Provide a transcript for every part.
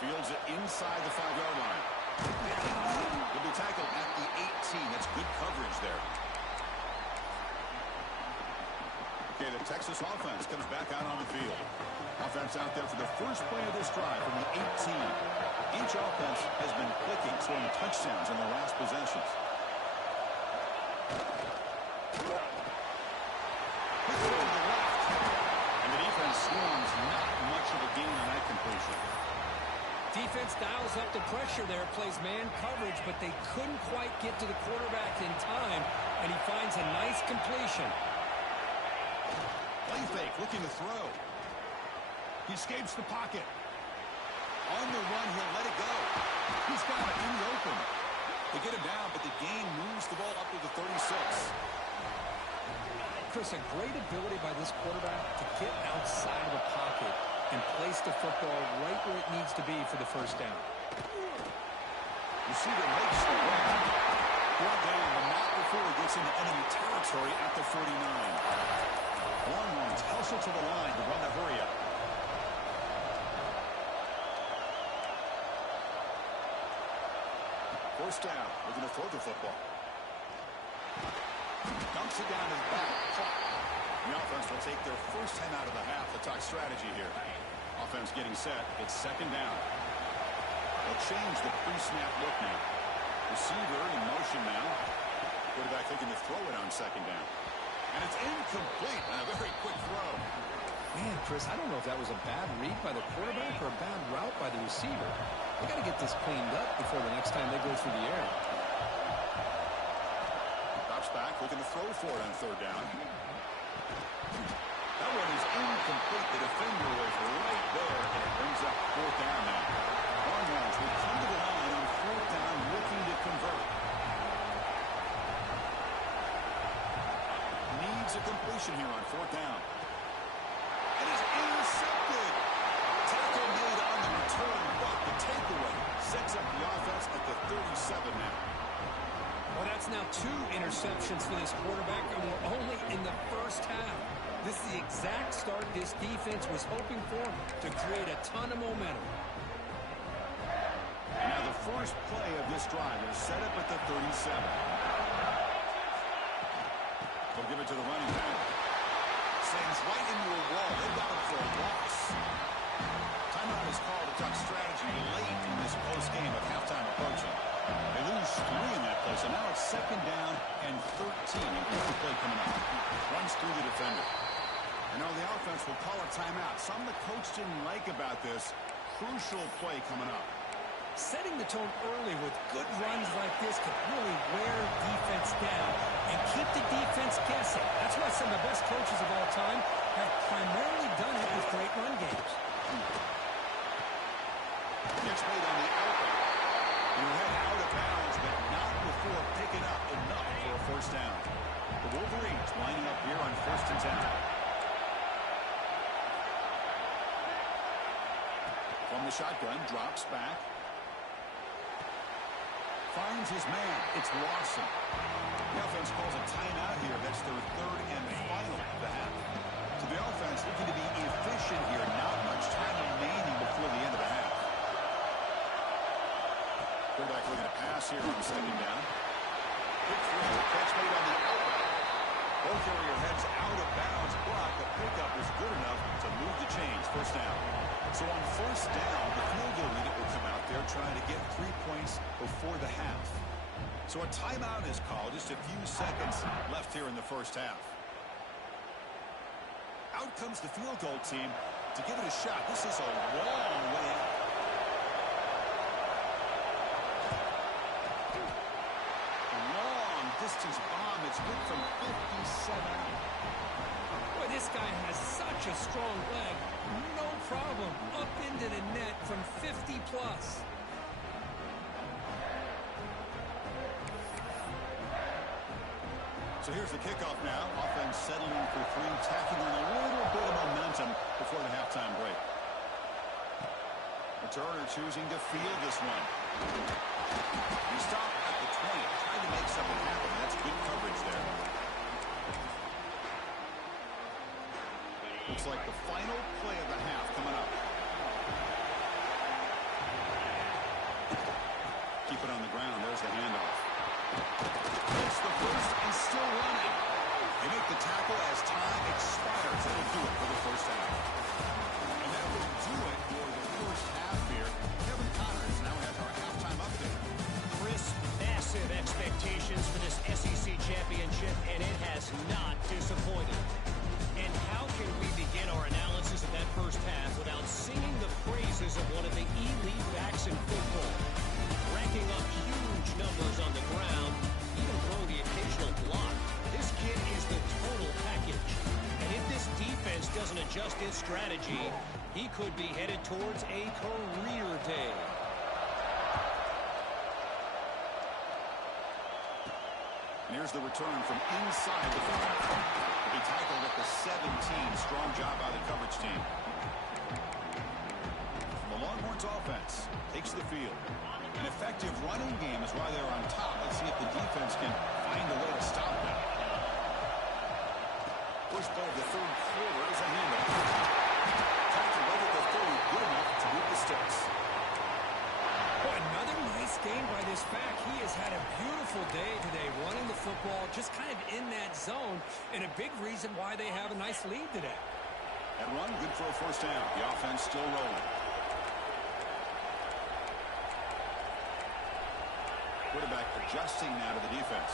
Fields it inside the 5-yard line. He'll be tackled at the 18. That's good coverage there. Okay, the Texas offense comes back out on the field. Offense out there for the first play of this drive from the 18. Each offense has been clicking, scoring touchdowns in their last possessions. And the defense swarms, not much of a gain on that completion. Defense dials up the pressure there, plays man coverage, but they couldn't quite get to the quarterback in time, and he finds a nice completion. Play fake, looking to throw. He escapes the pocket. On the run, he'll let it go. He's got it in the open. They get him down, but the gain moves the ball up to the 36. Chris, a great ability by this quarterback to get outside of the pocket and place the football right where it needs to be for the first down. Receiver makes the run. Brought down, but not before he gets into enemy territory at the 49. Longhorns hustle to the line to run the hurry up. First down, looking to throw the football. Dumps it down his back. The offense will take their first 10 out of the half. The talk strategy here. Offense getting set. It's second down. They'll change the pre-snap look now. Receiver in motion now. Quarterback looking to throw it on second down. And it's incomplete. And a very quick throw. Man, Chris, I don't know if that was a bad read by the quarterback or a bad route by the receiver. They got to get this cleaned up before the next time they go through the air. Drops back, looking to throw for it on third down. That one is incomplete. The defender was right there, and it brings up fourth down now. Longhorns will come to the line on fourth down, looking to convert. Needs a completion here on fourth down. It is intercepted. Tackle made on the return, but the takeaway sets up the offense at the 37 now. Well, that's now 2 interceptions for this quarterback, and we're only in the first half. This is the exact start this defense was hoping for to create a ton of momentum. And now the first play of this drive is set up at the 37. They'll give it to the running back. Sends right into a wall. They've got him for a loss. Timeout is called to talk strategy late in this postgame of halftime approaching. They lose 3 in that play, so now it's second down and 13. Here's the play coming up. Runs through the defender. And now the offense will call a timeout. Something the coach didn't like about this. Crucial play coming up. Setting the tone early with good runs like this can really wear defense down and keep the defense guessing. That's why some of the best coaches of all time have primarily done it with great run games. Gets made on the outlet. He went out of bounds, but not before picking up enough for a first down. The Wolverines lining up here on 1st and 10. From the shotgun, drops back. Finds his man. It's Lawson. The offense calls a timeout here. That's their third and final of the half. So the offense looking to be efficient here. Not much time remaining before the end of the half. Quarterback looking to pass here on second down. Quick throw. Catch made on the outlet. Both area heads out of bounds, but the pickup is good enough to move the chains. First down. So on first down, the field goal unit will come out there trying to get 3 points before the half. So a timeout is called. Just a few seconds left here in the first half. Out comes the field goal team to give it a shot. This is a long way out. Long distance bomb. It's good from 57 out. Boy, this guy has such a strong leg. No problem. Up into the net from 50 plus. So here's the kickoff now. Offense settling for 3, tacking on a little bit of momentum before the halftime break. Returner choosing to field this one. He stopped at the 20, trying to make something happen. That's good coverage there. Looks like the final play of the half coming up. keep it on the ground. There's the handoff. It's the first and still running. They make the tackle as time expires. That'll do it for the first half. And that will do it for the first half here. Kevin Connors now has our halftime update. Chris, massive expectations for this SEC championship, and it has not disappointed. And how can we begin our analysis of that first half without singing the praises of one of the elite backs in football? Racking up huge numbers on the ground, even throwing the occasional block. This kid is the total package. And if this defense doesn't adjust its strategy, he could be headed towards a career day. And here's the return from inside the 5. He tackled at the 17. Strong job by the coverage team. The Longhorns offense takes the field. An effective running game is why they're on top. Let's see if the defense can find a way to stop them. First play of the third quarter is a handoff. Tackled right at the 30. Good enough to move the sticks. Oh, another nice game by this back. He has had a beautiful day today running the football, just kind of in that zone, and a big reason why they have a nice lead today. That run, good for a first down. The offense still rolling. Quarterback adjusting now to the defense.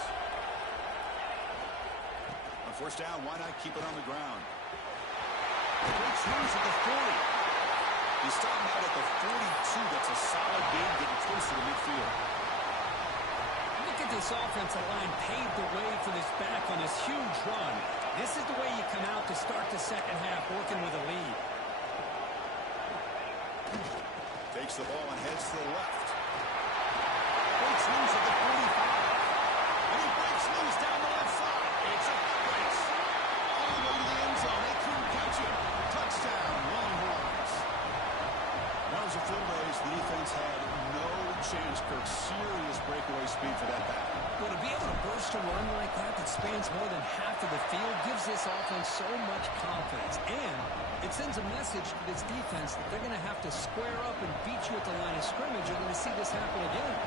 On first down, why not keep it on the ground? Great swings at the 40. He's starting out at the 42. That's a solid gain, getting closer to midfield. Look at this offensive line paved the way for this back on this huge run. This is the way you come out to start the second half, working with a lead. Takes the ball and heads to the left. Breaks loose at the 45. And he breaks loose down the left side. It's a race. All the way to the end zone. They couldn't catch him. Touchdown, Longhorns. That was a full race. The defense had no chance. Kirk, serious breakaway speed for that back. Well, to be able to burst a run like that spans more than half of the field gives this offense so much confidence. And it sends a message to this defense that they're going to have to square up and beat you at the line of scrimmage. You're going to see this happen again.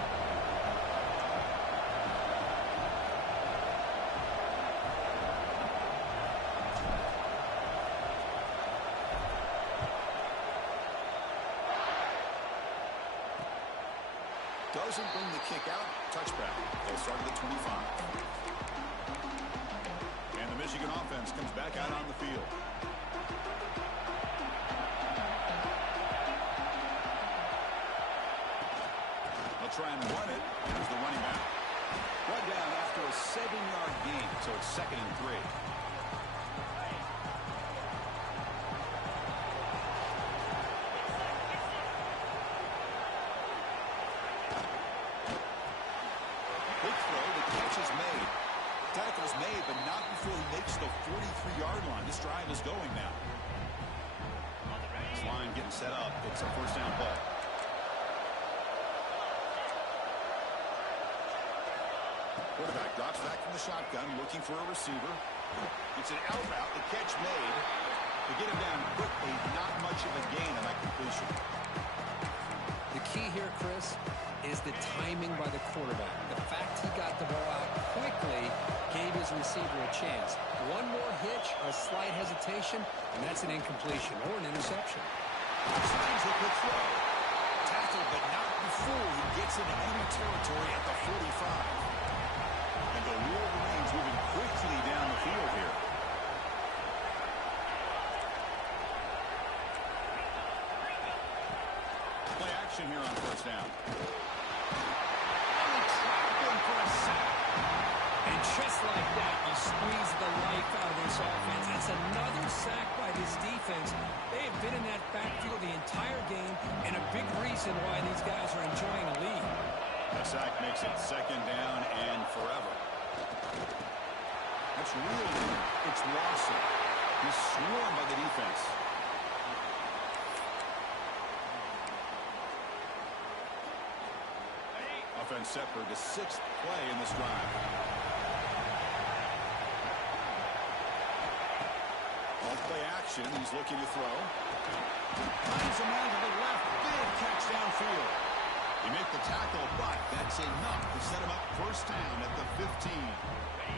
Doesn't bring the kick out. Touchback. They'll start at the 25. And the Michigan offense comes back out on the field. They'll try and run it. Here's the running back. Brought down after a 7-yard gain, so it's 2nd and 3. Tackle's made, but not before he makes the 43-yard line. This drive is going now. This line getting set up. It's a first down ball. Quarterback drops back from the shotgun, looking for a receiver. It's an out route. The catch made. They get him down quickly. Not much of a gain on that completion. The key here, Chris, is the timing by the quarterback. The fact he got the ball out quickly gave his receiver a chance. One more hitch, a slight hesitation, and that's an incompletion or an interception. Tries it with throw. Tackled, but not before he gets into enemy territory at the 45. And the Wolverines moving quickly down the field here. Play action here on first down. And just like that, you squeeze the life out of this offense. That's another sack by this defense. They have been in that backfield the entire game, and a big reason why these guys are enjoying a lead. That sack makes it 2nd down and forever. That's really good. It's Lawson. He's swarmed by the defense. Offense set for the 6th play in this drive. All play action. He's looking to throw. Finds a man to the left. Big catch downfield. He made the tackle, but that's enough to set him up first down at the 15.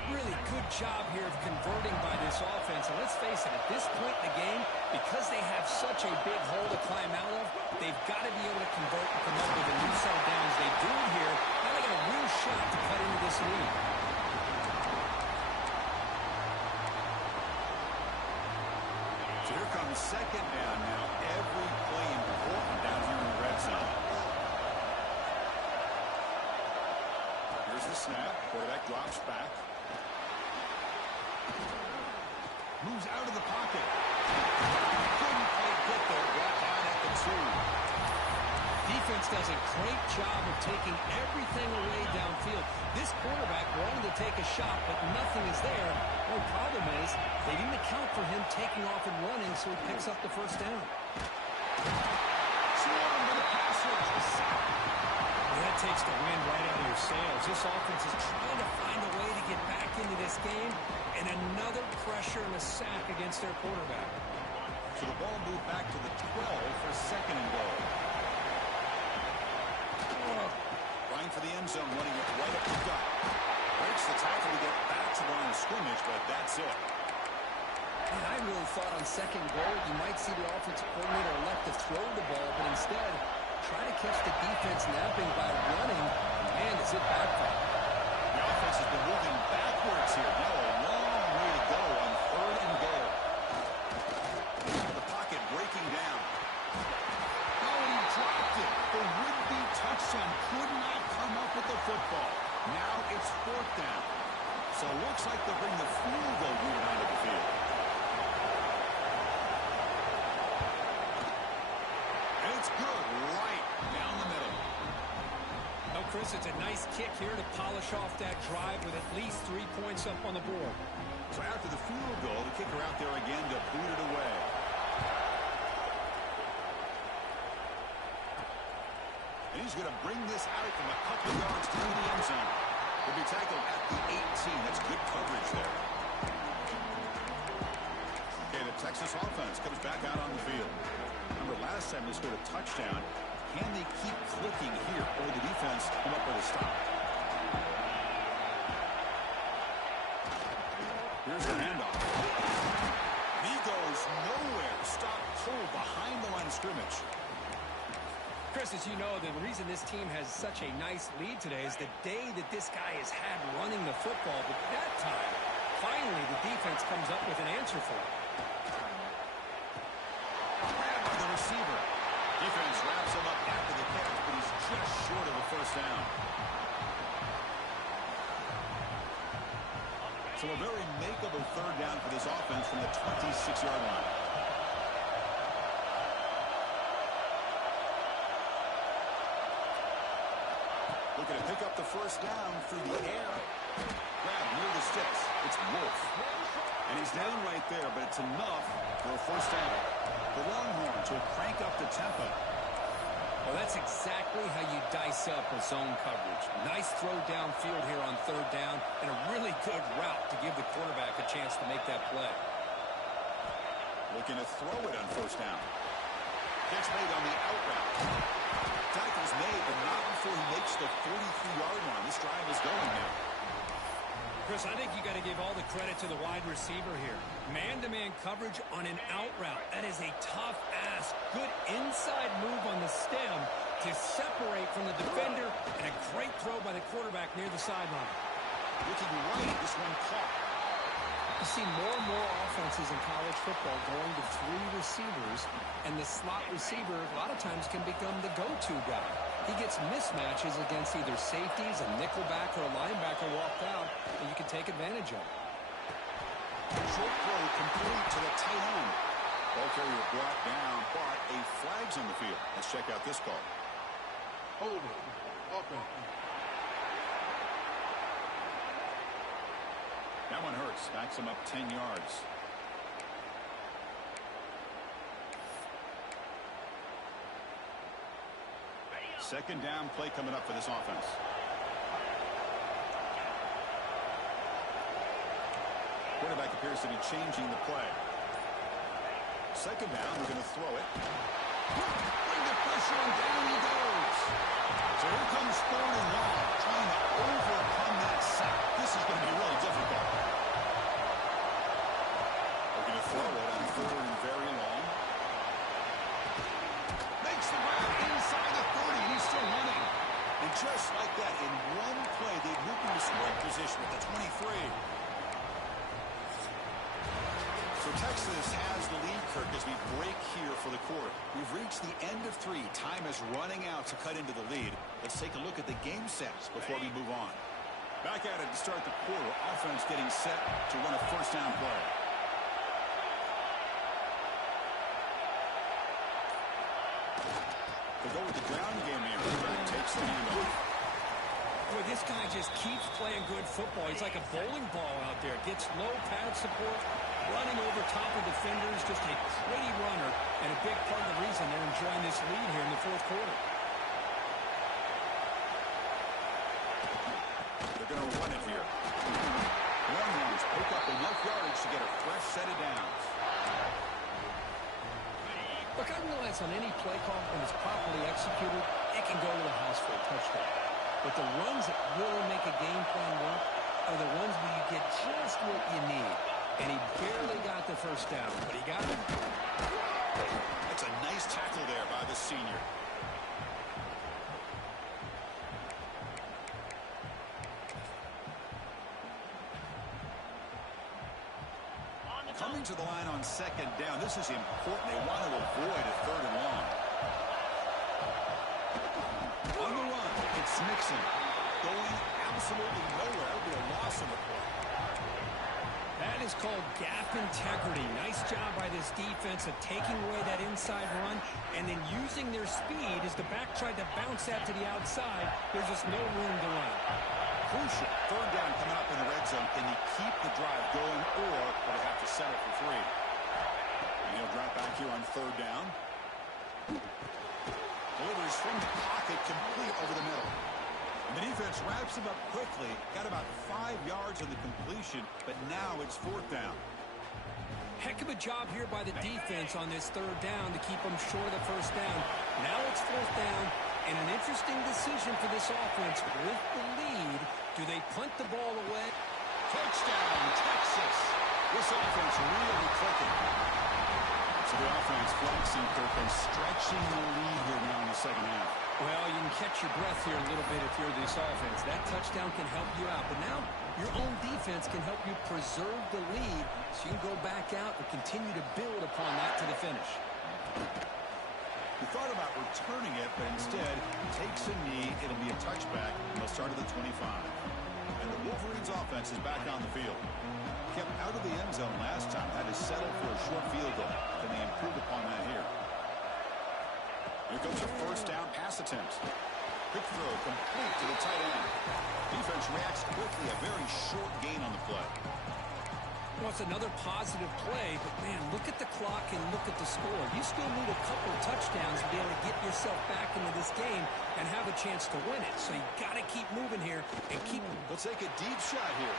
Really good job here of converting by this offense. And let's face it, at this point in the game, because they have such a big hole to climb out of, they've got to be able to convert and come up with a new set of downs. They do it here. Now they got a real shot to cut into this lead. So here comes second down now. Every play important down here in the red zone. Here's the snap. Quarterback drops back. Moves out of the pocket. Couldn't quite get there. Brought down at the 2. Defense does a great job of taking everything away downfield. This quarterback wanted to take a shot, but nothing is there. The problem is they didn't account for him taking off and running, so he picks up the first down. Swarm with a pass rush. Well, that takes the wind right out of your sails. This offense is trying to find a way to get back into this game, and another pressure and a sack against their quarterback. So the ball moved back to the 12 for second and goal. Trying for the end zone, running it right up the gut. Breaks the tackle to get back to the line of scrimmage, but that's it. And I really thought on second goal you might see the offensive coordinator elect to throw the ball, but instead try to catch the defense napping by running. Man, does it backfire. The offense has been moving backwards here. Now a long way to go on third and goal. The pocket breaking down. Oh, and he dropped it. The would-be touchdown could not come up with the football. Now it's fourth down. So it looks like they'll bring the field goal unit onto the field. And it's good right down the middle. Oh, Chris, it's a nice kick here to polish off that drive with at least 3 points up on the board. So after the field goal, the kicker out there again to boot it away. And he's going to bring this out from a couple yards through the end zone. He'll be tackled at the 18. That's good coverage there. Okay, the Texas offense comes back out on the field. Remember, last time they scored a touchdown. Can they keep clicking here, or the defense come up with a stop? Here's the handoff. He goes nowhere. Stop cold behind the line of scrimmage. Chris, as you know, the reason this team has such a nice lead today is the day that this guy has had running the football. But that time, finally, the defense comes up with an answer for it. Grabbed by the receiver. Defense wraps him up after the catch, but he's just short of a first down. So a very makeable third down for this offense from the 26-yard line. Looking to pick up the first down through the air. Grab near the sticks. It's Wolf. And he's down right there, but it's enough for a first down. The Longhorns will crank up the tempo. Well, that's exactly how you dice up a zone coverage. Nice throw downfield here on third down, and a really good route to give the quarterback a chance to make that play. Looking to throw it on first down. Catch made on the out route. Tackle's made, but not before he makes the 43-yard line. This drive is going now. Chris, I think you got to give all the credit to the wide receiver here. Man-to-man coverage on an out route. That is a tough ask. Good inside move on the stem to separate from the defender, and a great throw by the quarterback near the sideline. Looking right, this one caught. You see more and more offenses in college football going to 3 receivers, and the slot receiver a lot of times can become the go-to guy. He gets mismatches against either safeties, a nickelback, or a linebacker walked out, and you can take advantage of it. Short throw complete to the tight end. Ball carrier brought down, but a flag's on the field. Let's check out this call. Hold it. Okay. That one hurts. Backs him up 10 yards. Second down play coming up for this offense. Quarterback appears to be changing the play. Second down, we're going to throw it. Bring the pressure on, down he goes. just like that, in one play, they've moved into scoring position at the 23. So Texas has the lead, Kirk, as we break here for the quarter. We've reached the end of 3. Time is running out to cut into the lead. Let's take a look at the game sets before we move on. Back at it to start the quarter. Offense getting set to run a first down play. They go with the ground game here. Greg takes the handoff. Boy, this guy just keeps playing good football. He's like a bowling ball out there. Gets low pad support, running over top of defenders. Just a pretty runner, and a big part of the reason they're enjoying this lead here in the fourth quarter. They're going to run it here. Longhorns pick up enough yardage to get a fresh set of downs. Look, I realize on any play call, when it's properly executed, it can go to the house for a touchdown. But the runs that really make a game plan work are the ones where you get just what you need. And he barely got the first down, but he got it. That's a nice tackle there by the senior. Coming to the line on second down. This is important. They want to avoid a third and long. On the run, it's Mixon. Going absolutely nowhere. That would be a loss on the play. That is called gap integrity. Nice job by this defense of taking away that inside run and then using their speed as the back tried to bounce that to the outside. There's just no room to run. Crucial. Third down coming up in the red zone. Can he keep the drive going, or will they have to settle for 3? And he'll drop back here on third down. Delivers from the pocket, complete over the middle. And the defense wraps him up quickly. Got about 5 yards on the completion, but now it's fourth down. Heck of a job here by the defense on this third down to keep them short of the first down. Now it's fourth down, and an interesting decision for this offense. With the lead, do they punt the ball away? Touchdown, Texas. This offense really clicking. So the offense flexing, Kirk, and stretching the lead here now in the second half. Well, you can catch your breath here a little bit if you're this offense. That touchdown can help you out. But now your own defense can help you preserve the lead so you can go back out and continue to build upon that to the finish. We thought about returning it, but instead takes a knee. It'll be a touchback, and they'll start at the 25. And the Wolverines offense is back on the field. Kept out of the end zone last time, had to settle for a short field goal. Can they improve upon that here? Here comes a first down pass attempt. Quick throw complete to the tight end. Defense reacts quickly, a very short gain on the play. Well, it's another positive play, but man, look at the clock and look at the score. You still need a couple touchdowns to be able to get yourself back into this game and have a chance to win it. So you got to keep moving here and keep. Let's take a deep shot here.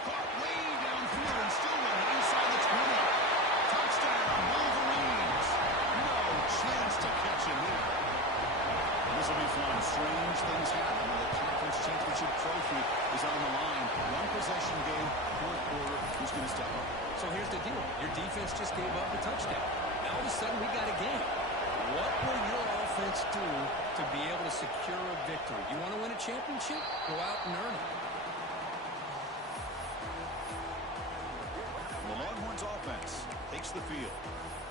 Caught way downfield and still running inside the 20. Touchdown, Wolverines. No chance to catch him there. This will be fun. Strange things happen when the conference championship trophy is on the line. One possession game, fourth quarter. Who's going to step up? So here's the deal. Your defense just gave up a touchdown. Now all of a sudden we got a game. What will your offense do to be able to secure a victory? You want to win a championship? Go out and earn it. The Longhorns offense takes the field.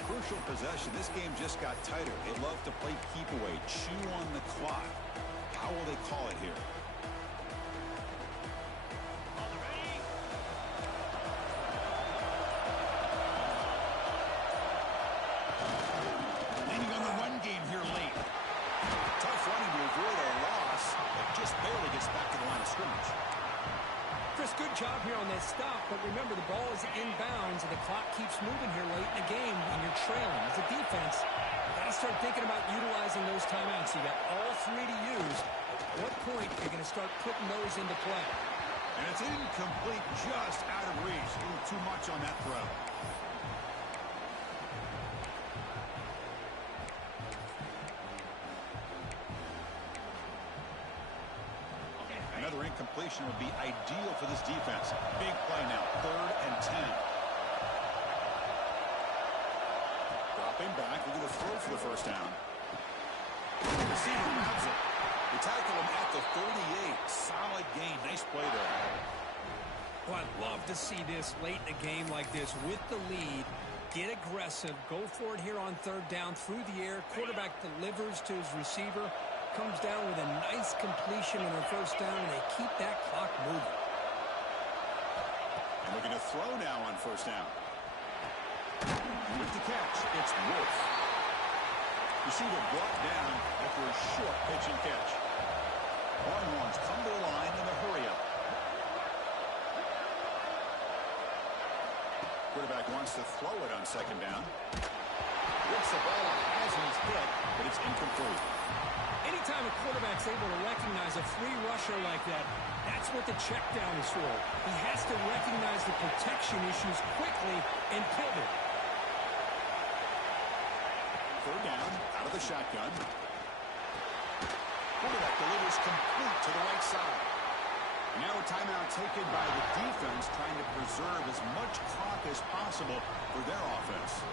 Crucial possession. This game just got tighter. They love to play keep away, chew on the clock. How will they call it here? Leaning on the run game here late. Tough running to avoid a loss, but just barely gets back to the line of scrimmage. Chris, good job here on that stop, but remember the ball is inbounds and the clock keeps moving here late in the game and you're trailing. As a defense, you got to start thinking about utilizing those timeouts. You got all 3 to use. At what point are you going to start putting those into play? And it's incomplete, just out of reach. Ooh, too much on that throw. Another incompletion would be ideal for this defense. Big play now, 3rd and 10. Dropping back, looking to throw for the first down. The receiver grabs it. tackle him at the 38. Solid gain. Nice play there. Well, I'd love to see this late in a game like this with the lead. Get aggressive. Go for it here on third down through the air. Quarterback delivers to his receiver. Comes down with a nice completion on their first down, and they keep that clock moving. And looking to throw now on first down. With the catch, it's Wolf. Receiver brought down after a short pitch and catch. Longhorns come to the line in a hurry-up. Quarterback wants to throw it on second down. Gets the ball as he's hit, but it's incomplete. Anytime a quarterback's able to recognize a free rusher like that, that's what the check down is for. He has to recognize the protection issues quickly and pivot. Third down, out of the shotgun. Quarterback delivers complete to the right side. And now a timeout taken by the defense, trying to preserve as much clock as possible for their offense.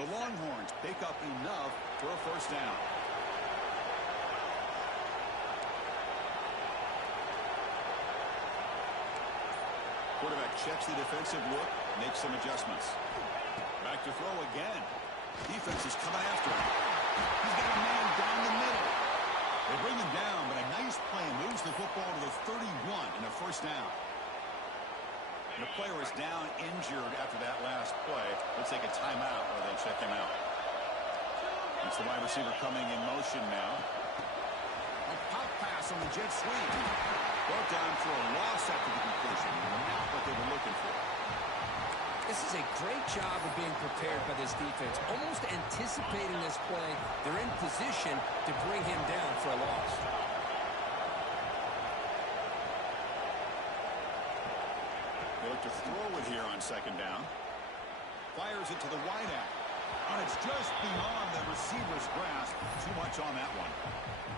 The Longhorns pick up enough for a first down. Quarterback checks the defensive look, makes some adjustments. Back to throw again. Defense is coming after him. He's got a man down the middle. They bring him down, but a nice play moves the football to the 31 and a first down. The player is down injured after that last play. Let's take a timeout while they check him out. It's the wide receiver coming in motion now. A pop pass on the jet sweep. Brought down for a loss after the completion. Not what they were looking for. This is a great job of being prepared by this defense. Almost anticipating this play, they're in position to bring him down for a loss. They look to throw it here on second down. Fires it to the wideout. And it's just beyond the receiver's grasp. Too much on that one.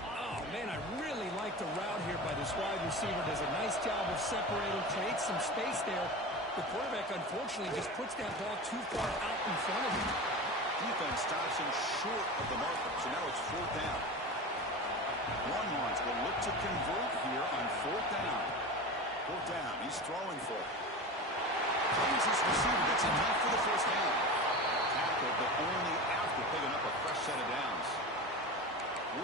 Oh, man, I really like the route here by this wide receiver. Does a nice job of separating, creates some space there. The quarterback, unfortunately, just puts that ball too far out in front of him. Defense stops him short of the marker, so now it's fourth down. Longhorns will look to convert here on fourth down. Fourth down, he's throwing for it. Plays his receiver, that's enough for the first down. Tackled, but only after picking up a fresh set of downs.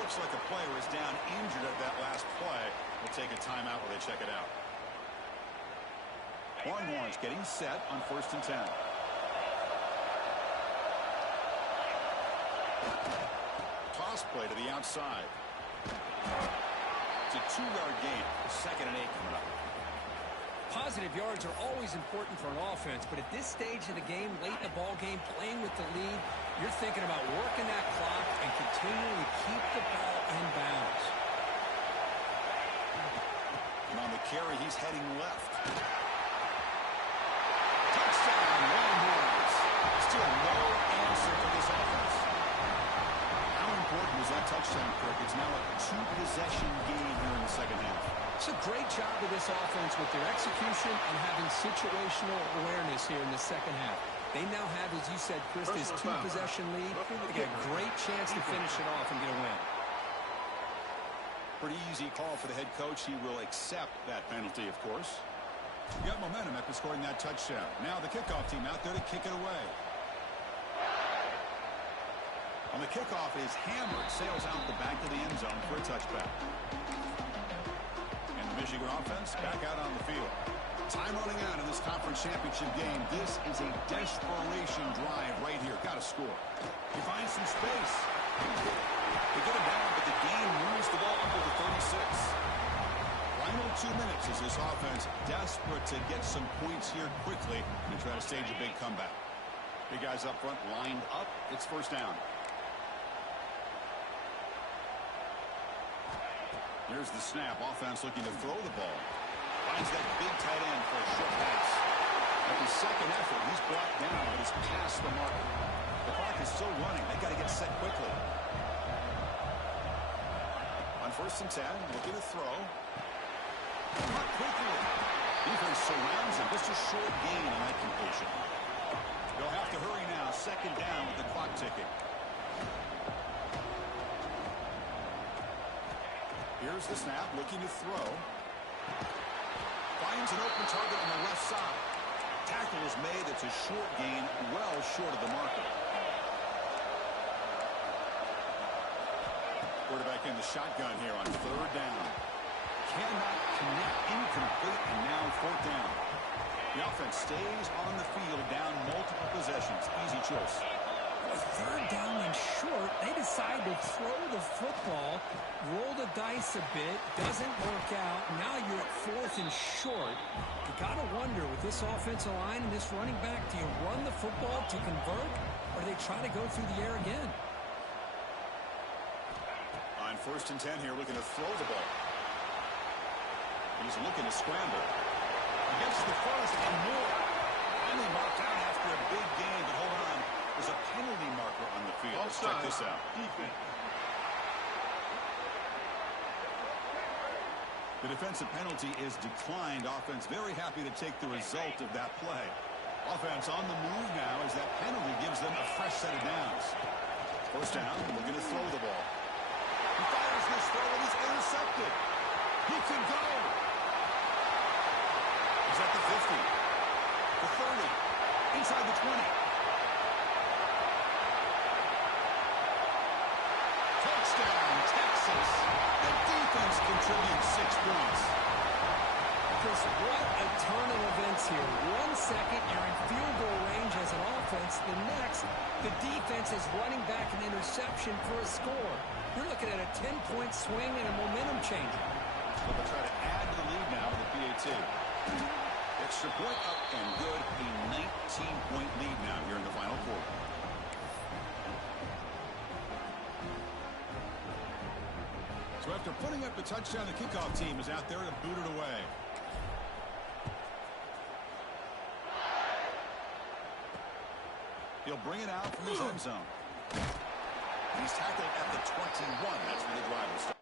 Looks like a player is down injured at that last play. We'll take a timeout while they check it out. Longhorns getting set on first and 10. Toss play to the outside. It's a 2-yard gain. Second and 8 coming up. Positive yards are always important for an offense, but at this stage of the game, late in the ball game, playing with the lead, you're thinking about working that clock and continuing to keep the ball in bounds. And on the carry, he's heading left. Touchdown, Longhorns. Still no answer for this offense. How important was that touchdown, Kirk? It's now a 2-possession game here in the second half. It's a great job of this offense with their execution and having situational awareness here in the second half. They now have, as you said, Chris, this 2-possession lead. They get a great chance to finish it off and get a win. Pretty easy call for the head coach. He will accept that penalty, of course. You got momentum after scoring that touchdown. Now the kickoff team out there to kick it away. On the kickoff is hammered, sails out the back of the end zone for a touchback. And the Michigan offense back out on the field. Time running out in this conference championship game. This is a desperation drive right here. Got to score. He finds some space. They get him down, but the game moves the ball up to the 36. Final 2 minutes as this offense desperate to get some points here quickly and try to stage a big comeback. Big guys up front lined up. It's first down. Here's the snap. Offense looking to throw the ball. Finds that big tight end for a short pass. At the second effort, he's brought down, but he's past the mark. The clock is still running. They've got to get set quickly. On first and 10, looking to throw. Not quickly. Defense surrounds him. Just a short gain on that completion. They'll have to hurry now. Second down with the clock ticking. Here's the snap, looking to throw. Finds an open target on the left side. Tackle is made. It's a short gain, well short of the marker. Quarterback in the shotgun here on third down. Cannot connect, incomplete, and now fourth down. The offense stays on the field, down multiple possessions. Easy choice. Third down and short. They decide to throw the football, roll the dice a bit, doesn't work out. Now you're at fourth and short. You got to wonder, with this offensive line and this running back, do you run the football to convert, or do they try to go through the air again? On 1st and 10 here, looking to throw the ball. He's looking to scramble. Against the first and more. Finally marked out after a big game, but hold on. There's a penalty marker on the field. Let's check this out. Defense. The defensive penalty is declined. Offense very happy to take the result of that play. Offense on the move now as that penalty gives them a fresh set of downs. First down, looking to throw the ball. He fires this throw and he's intercepted. He could go. He's at the 50, the 30, inside the 20. Touchdown, Texas. The defense contributes 6 points. Chris, what a turn of events here. 1 second, you're in field goal range as an offense. The next, the defense is running back an interception for a score. You're looking at a 10-point swing and a momentum changer. They'll try to add to the lead now with the PAT. Extra point up and good. A 19-point lead now here in the final quarter. So after putting up the touchdown, the kickoff team is out there to boot it away. He'll bring it out from his own zone. He's tackled at the 21. That's where the drive will start.